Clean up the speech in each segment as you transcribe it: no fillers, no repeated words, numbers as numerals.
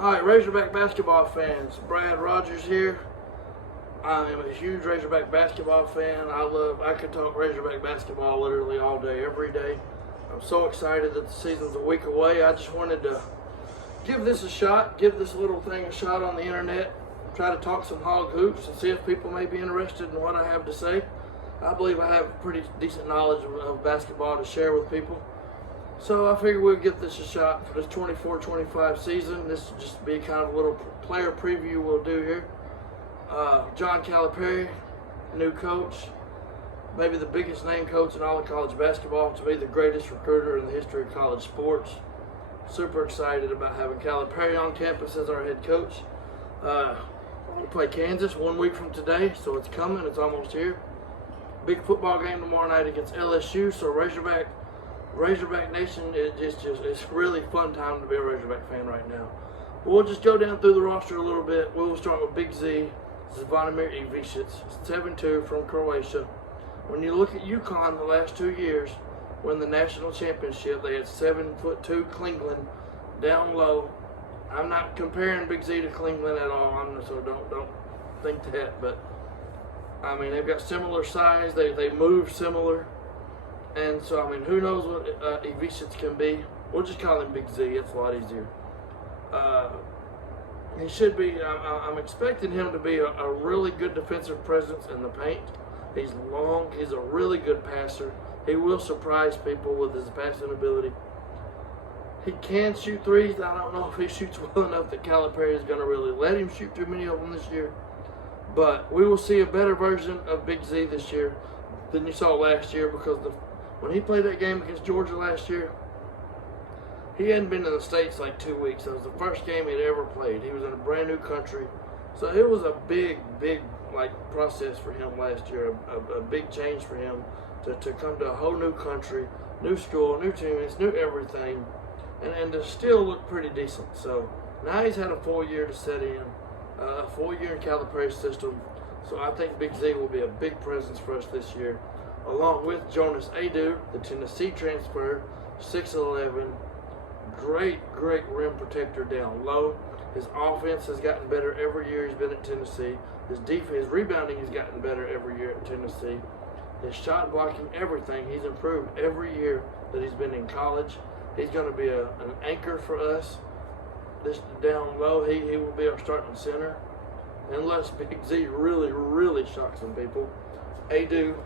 All right, Razorback basketball fans, Brad Rogers here. I am a huge Razorback basketball fan. I could talk Razorback basketball literally all day, every day. I'm so excited that the season's a week away. I just wanted to give this a shot, give this little thing a shot on the internet, try to talk some hog hoops and see if people may be interested in what I have to say. I believe I have pretty decent knowledge of basketball to share with people. So I figured we'd give this a shot for this 24-25 season. This will just be kind of a little player preview we'll do here. John Calipari, new coach, maybe the biggest name coach in all of college basketball, to be the greatest recruiter in the history of college sports. Super excited about having Calipari on campus as our head coach. I want to play Kansas 1 week from today, so it's coming, it's almost here. Big football game tomorrow night against LSU, so Razorback Nation, it's really fun time to be a Razorback fan right now. We'll just go down through the roster a little bit. We'll start with Big Z, Zvonimir Ivicic, 7'2" from Croatia. When you look at UConn the last 2 years, win the national championship, they had 7'2" Klingland down low. I'm not comparing Big Z to Klingland at all, so don't think that, but I mean, they've got similar size, they move similar. And so, I mean, who knows what Ivicic can be. We'll just call him Big Z. It's a lot easier. He should be, I'm expecting him to be a really good defensive presence in the paint. He's long. He's a really good passer. He will surprise people with his passing ability. He can shoot threes. I don't know if he shoots well enough that Calipari is going to really let him shoot too many of them this year. But we will see a better version of Big Z this year than you saw last year, because when he played that game against Georgia last year, he hadn't been in the States like 2 weeks. It was the first game he'd ever played. He was in a brand new country. So it was a big process for him last year, a big change for him to come to a whole new country, new school, new teammates, new everything, and to still look pretty decent. So now he's had a full year to set in, a full year in Calipari's system. So I think Big Z will be a big presence for us this year, along with Jonas Aidoo, the Tennessee transfer, 6'11", great rim protector down low. His offense has gotten better every year he's been at Tennessee. His rebounding has gotten better every year at Tennessee. His shot blocking, everything, he's improved every year that he's been in college. He's going to be an anchor for us. This down low, he will be our starting center, unless Big Z really shocks some people.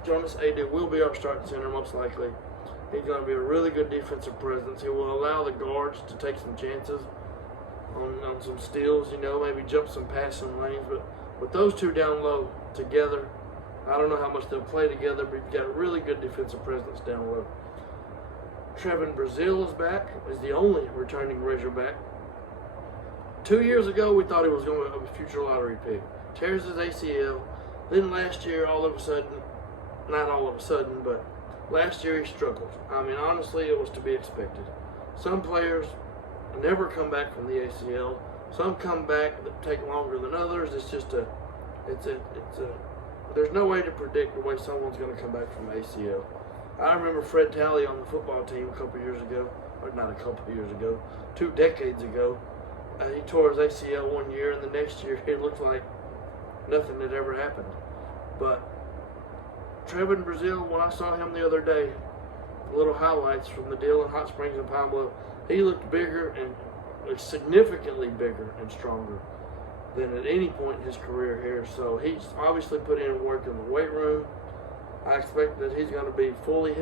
Jonas Aidoo will be our starting center most likely. He's going to be a really good defensive presence. He will allow the guards to take some chances on some steals, maybe jump some passing lanes. But with those two down low together, I don't know how much they'll play together, but you've got a really good defensive presence down low. Trevin Brazile is back. He's the only returning Razorback. 2 years ago, we thought he was going to be a future lottery pick. Tears his ACL. Then last year, not all of a sudden, but last year he struggled. I mean, honestly, it was to be expected. Some players never come back from the ACL. Some come back that take longer than others. There's no way to predict the way someone's going to come back from ACL. I remember Fred Talley on the football team a couple years ago, or not a couple years ago, 2 decades ago. He tore his ACL 1 year, and the next year it looked like nothing had ever happened. But Trevin Brazile, when I saw him the other day, little highlights from the deal in Hot Springs and Pine Bluff, he looked bigger and significantly bigger and stronger than at any point in his career here. So he's obviously put in work in the weight room. I expect that he's going to be fully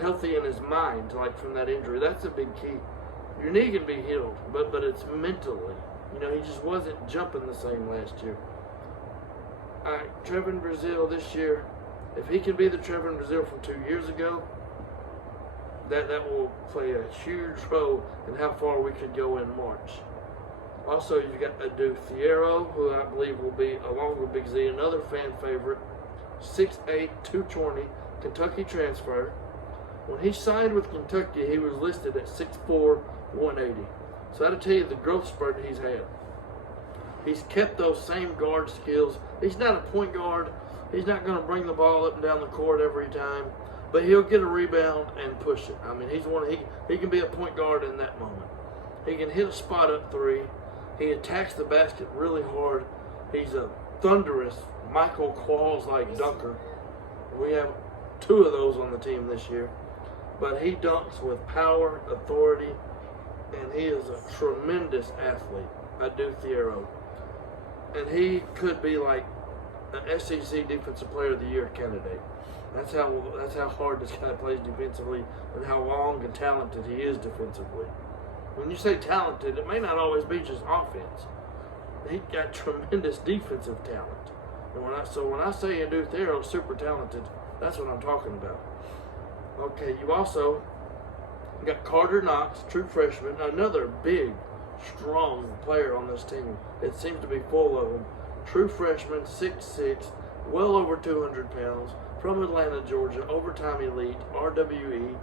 healthy in his mind, like from that injury. That's a big key. Your knee can be healed, but it's mentally. He just wasn't jumping the same last year. All right, Trevin Brazile this year, if he can be the Trevin Brazile from 2 years ago, that will play a huge role in how far we could go in March. Also, you've got Adou Thiero, who I believe will be, along with Big Z, another fan favorite, 6'8", 220, Kentucky transfer. When he signed with Kentucky, he was listed at 6'4", 180. So that'll tell you the growth spurt he's had. He's kept those same guard skills. He's not a point guard. He's not going to bring the ball up and down the court every time, but he'll get a rebound and push it. I mean, he can be a point guard in that moment. He can hit a spot up three. He attacks the basket really hard. He's a thunderous Michael Qualls-like dunker. We have two of those on the team this year. But he dunks with power, authority, and he is a tremendous athlete, Adu Thiero. And he could be like an SEC Defensive Player of the Year candidate. That's how hard this guy plays defensively and how long and talented he is defensively. When you say talented, it may not always be just offense. He got tremendous defensive talent. And when I say Adu Thiero is super talented, that's what I'm talking about. Okay, you also got Carter Knox, true freshman, another big, strong player on this team. It seems to be full of them. True freshman, 6'6", well over 200 pounds, from Atlanta, Georgia, overtime elite, RWE,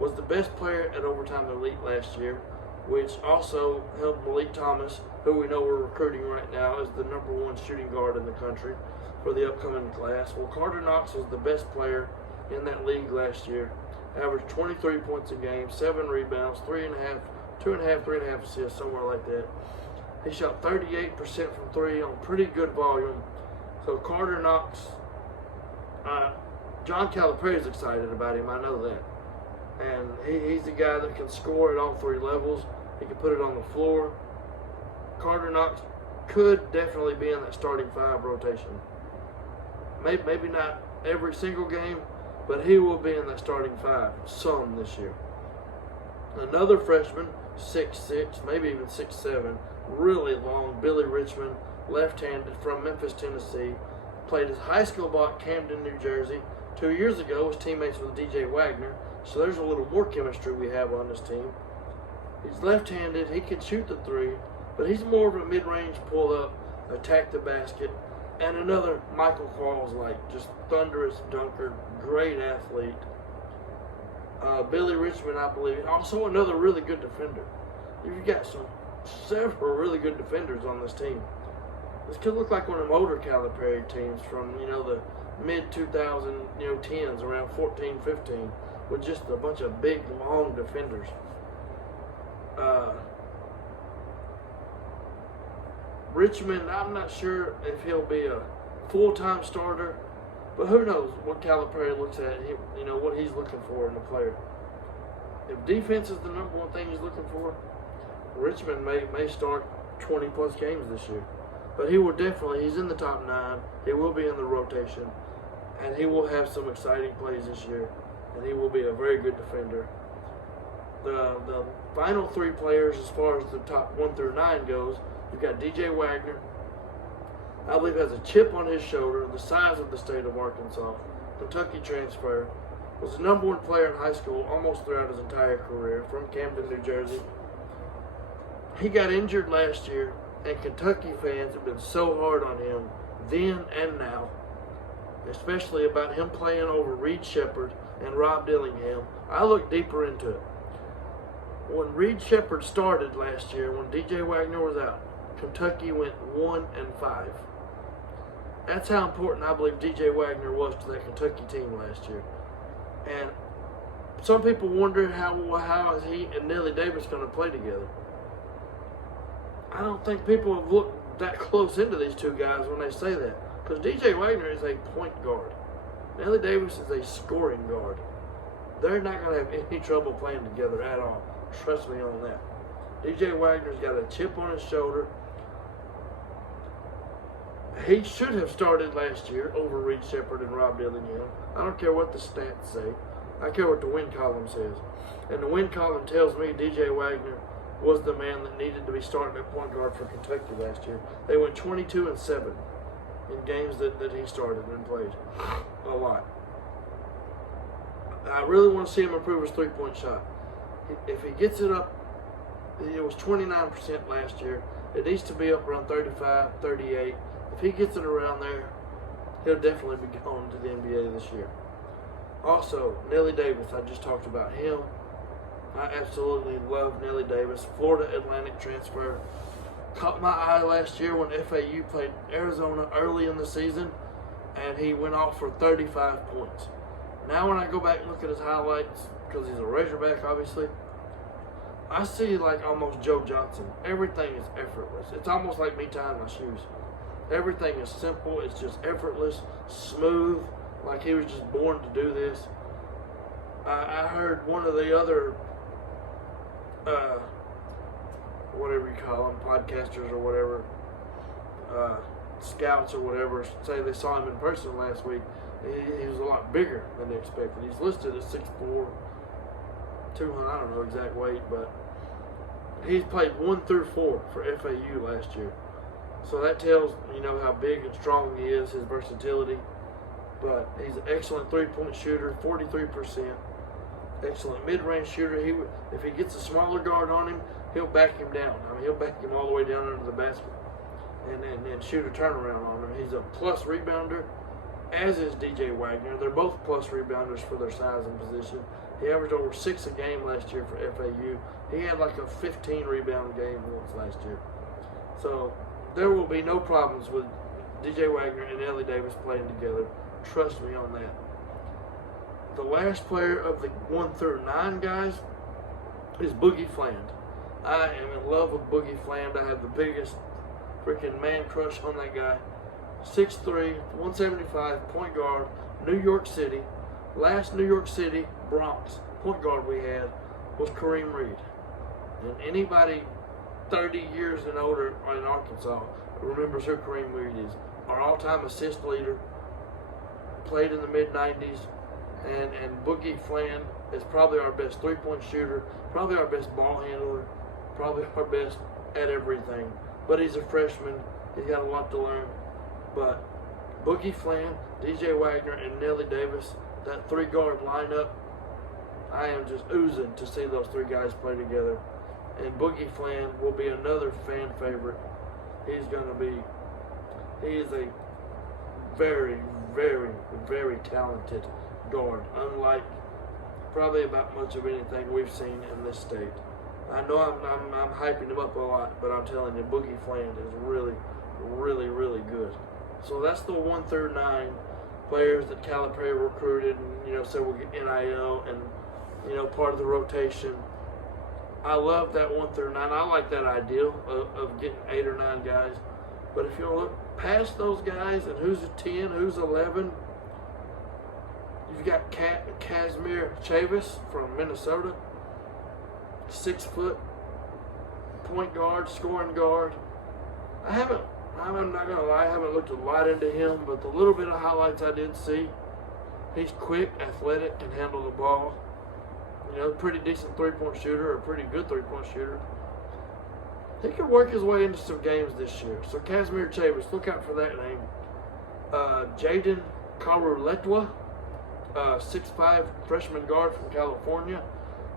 was the best player at overtime elite last year, which also helped Malik Thomas, who we know we're recruiting right now, as the #1 shooting guard in the country for the upcoming class. Well, Carter Knox was the best player in that league last year. Averaged 23 points a game, 7 rebounds, 3.5 assists, somewhere like that. He shot 38% from three on pretty good volume. So Carter Knox, John Calipari is excited about him, I know that. And he's the guy that can score at all three levels. He can put it on the floor. Carter Knox could definitely be in that starting five rotation. Maybe not every single game, but he will be in that starting five some this year. Another freshman, 6'6", maybe even 6'7", really long, Billy Richmond, left-handed from Memphis, Tennessee. Played his high school ball at Camden, New Jersey. 2 years ago, was teammates with DJ Wagner. So there's a little more chemistry we have on this team. He's left-handed. He can shoot the three, but he's more of a mid-range pull-up, attack the basket, and another Michael Qualls-like, just thunderous dunker, great athlete. Billy Richmond, I believe, also another really good defender. You've got several really good defenders on this team. This could look like one of them older Calipari teams from, the mid-2010s, around 14, 15, with just a bunch of big, long defenders. Richmond, I'm not sure if he'll be a full-time starter, but who knows what Calipari looks at, what he's looking for in a player. If defense is the #1 thing he's looking for, Richmond may start 20-plus games this year. But he will definitely, he's in the top 9. He will be in the rotation, and he will have some exciting plays this year, and he will be a very good defender. The final 3 players, as far as the top 1 through 9 goes, you've got DJ Wagner. I believe has a chip on his shoulder, the size of the state of Arkansas. Kentucky transfer. Was the #1 player in high school almost throughout his entire career, from Camden, New Jersey. He got injured last year, and Kentucky fans have been so hard on him then and now, especially about him playing over Reed Sheppard and Rob Dillingham. I looked deeper into it. When Reed Sheppard started last year, when DJ Wagner was out, Kentucky went 1-5. That's how important I believe DJ Wagner was to that Kentucky team last year. And some people wonder how is he and Nelly Davis going to play together. I don't think people have looked that close into these two guys when they say that, because DJ Wagner is a point guard. Nelly Davis is a scoring guard. They're not going to have any trouble playing together at all. Trust me on that. DJ Wagner's got a chip on his shoulder. He should have started last year over Reed Sheppard and Rob Dillingham. I don't care what the stats say. I care what the win column says. And the win column tells me DJ Wagner was the man that needed to be starting at point guard for Kentucky last year. They went 22-7 in games that he started and played. A lot. I really want to see him improve his three-point shot. If he gets it up, it was 29% last year. It needs to be up around 35, 38. If he gets it around there, he'll definitely be going to the NBA this year. Also, Nelly Davis, I just talked about him. I absolutely love Nelly Davis. Florida Atlantic transfer. Caught my eye last year when FAU played Arizona early in the season, and he went off for 35 points. Now when I go back and look at his highlights, because he's a Razorback, obviously, I see like almost Joe Johnson. Everything is effortless. It's almost like me tying my shoes. Everything is simple. It's just effortless, smooth, like he was just born to do this. I heard one of the other, whatever you call them, podcasters or whatever, scouts or whatever, say they saw him in person last week. He was a lot bigger than they expected. He's listed at 6'4", 200, I don't know exact weight, but he's played 1 through 4 for FAU last year. So that tells, how big and strong he is, his versatility. But he's an excellent three-point shooter, 43%. Excellent mid-range shooter. If he gets a smaller guard on him, he'll back him down. He'll back him all the way down under the basket and shoot a turnaround on him. He's a plus rebounder, as is DJ Wagner. They're both plus rebounders for their size and position. He averaged over 6 a game last year for FAU. He had like a 15 rebound game once last year. So there will be no problems with DJ Wagner and Ellie Davis playing together. Trust me on that. The last player of the 1 through 9 guys is Boogie Fland. I am in love with Boogie Fland. I have the biggest freaking man crush on that guy. 6'3", 175, point guard, New York City. Last New York City Bronx point guard we had was Kareem Reed. And anybody 30 years and older in Arkansas remembers who Kareem Reed is. Our all-time assist leader, played in the mid-90s, and Boogie Fland is probably our best three-point shooter, probably our best ball handler, probably our best at everything. But he's a freshman. He's got a lot to learn. But Boogie Fland, DJ Wagner, and Nelly Davis, that three-guard lineup, I am just oozing to see those three guys play together. And Boogie Fland will be another fan favorite. He is a very, very, very talented guard, unlike probably about much of anything we've seen in this state. I know I'm hyping him up a lot, but I'm telling you, Boogie Fland is really, really, really good. So that's the 1 through 9 players that Calipari recruited, and said we'll get NIL and part of the rotation. I love that 1 through 9. I like that idea of getting 8 or 9 guys. But if you look past those guys and who's a 10, who's 11, you've got Casimir Chavis from Minnesota, 6 foot, point guard, scoring guard. I'm not going to lie, I haven't looked a lot into him, but the little bit of highlights I did see, he's quick, athletic, can handle the ball. Pretty decent three-point shooter, or pretty good three-point shooter. He could work his way into some games this year. So Casimir Chavis, look out for that name. Jaden Karuletwa, 6'5", freshman guard from California.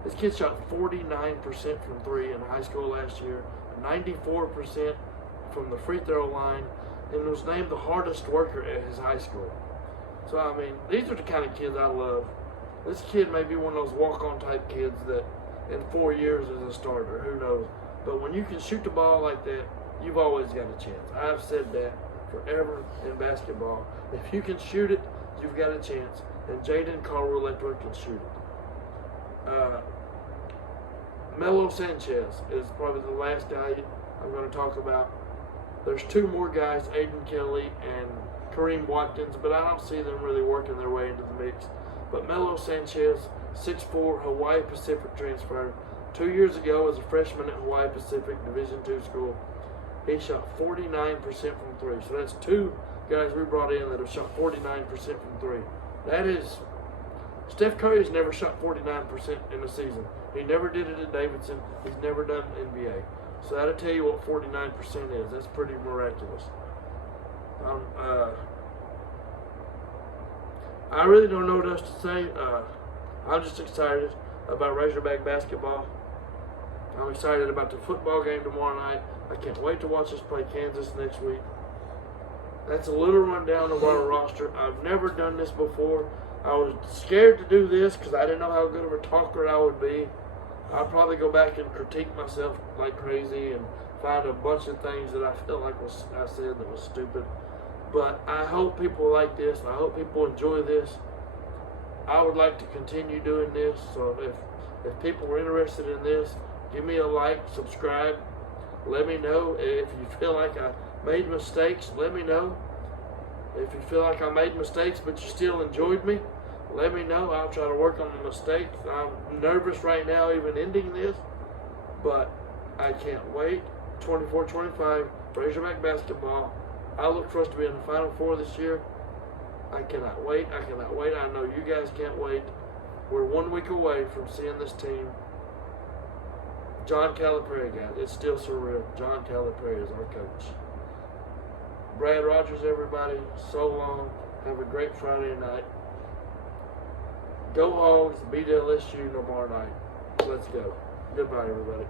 This kid shot 49% from 3 in high school last year, 94% from the free throw line, and was named the hardest worker at his high school. So, these are the kind of kids I love. This kid may be one of those walk-on type kids that in 4 years is a starter. Who knows? But when you can shoot the ball like that, you've always got a chance. I've said that forever in basketball. If you can shoot it, you've got a chance. And Jaden Karuletwa can shoot it. Melo Sanchez is probably the last guy I'm going to talk about. There's 2 more guys, Aiden Kelly and Kareem Watkins, but I don't see them really working their way into the mix. But Melo Sanchez, 6'4", Hawaii Pacific transfer. 2 years ago, as a freshman at Hawaii Pacific Division II school, he shot 49% from 3. So that's 2 guys we brought in that have shot 49% from 3. That is, Steph Curry has never shot 49% in a season. He never did it at Davidson. He's never done NBA. So that'll tell you what 49% is. That's pretty miraculous. I really don't know what else to say. I'm just excited about Razorback basketball. I'm excited about the football game tomorrow night. I can't wait to watch us play Kansas next week. That's a little rundown of our roster. I've never done this before. I was scared to do this because I didn't know how good of a talker I would be. I'll probably go back and critique myself like crazy and find a bunch of things that I felt like I said that was stupid. But I hope people like this. I hope people enjoy this. I would like to continue doing this. So if people are interested in this, Give me a like, subscribe. Let me know if you feel like I made mistakes. Let me know. If you feel like I made mistakes but you still enjoyed me, let me know. I'll try to work on the mistakes. I'm nervous right now even ending this, but I can't wait. 24-25, Razorback basketball. I look for us to be in the Final Four this year. I cannot wait. I cannot wait. I know you guys can't wait. We're 1 week away from seeing this team. John Calipari, guys. It's still surreal. John Calipari is our coach. Brad Rogers, everybody. So long. Have a great Friday night. Go Hogs. Beat LSU tomorrow night. Let's go. Goodbye, everybody.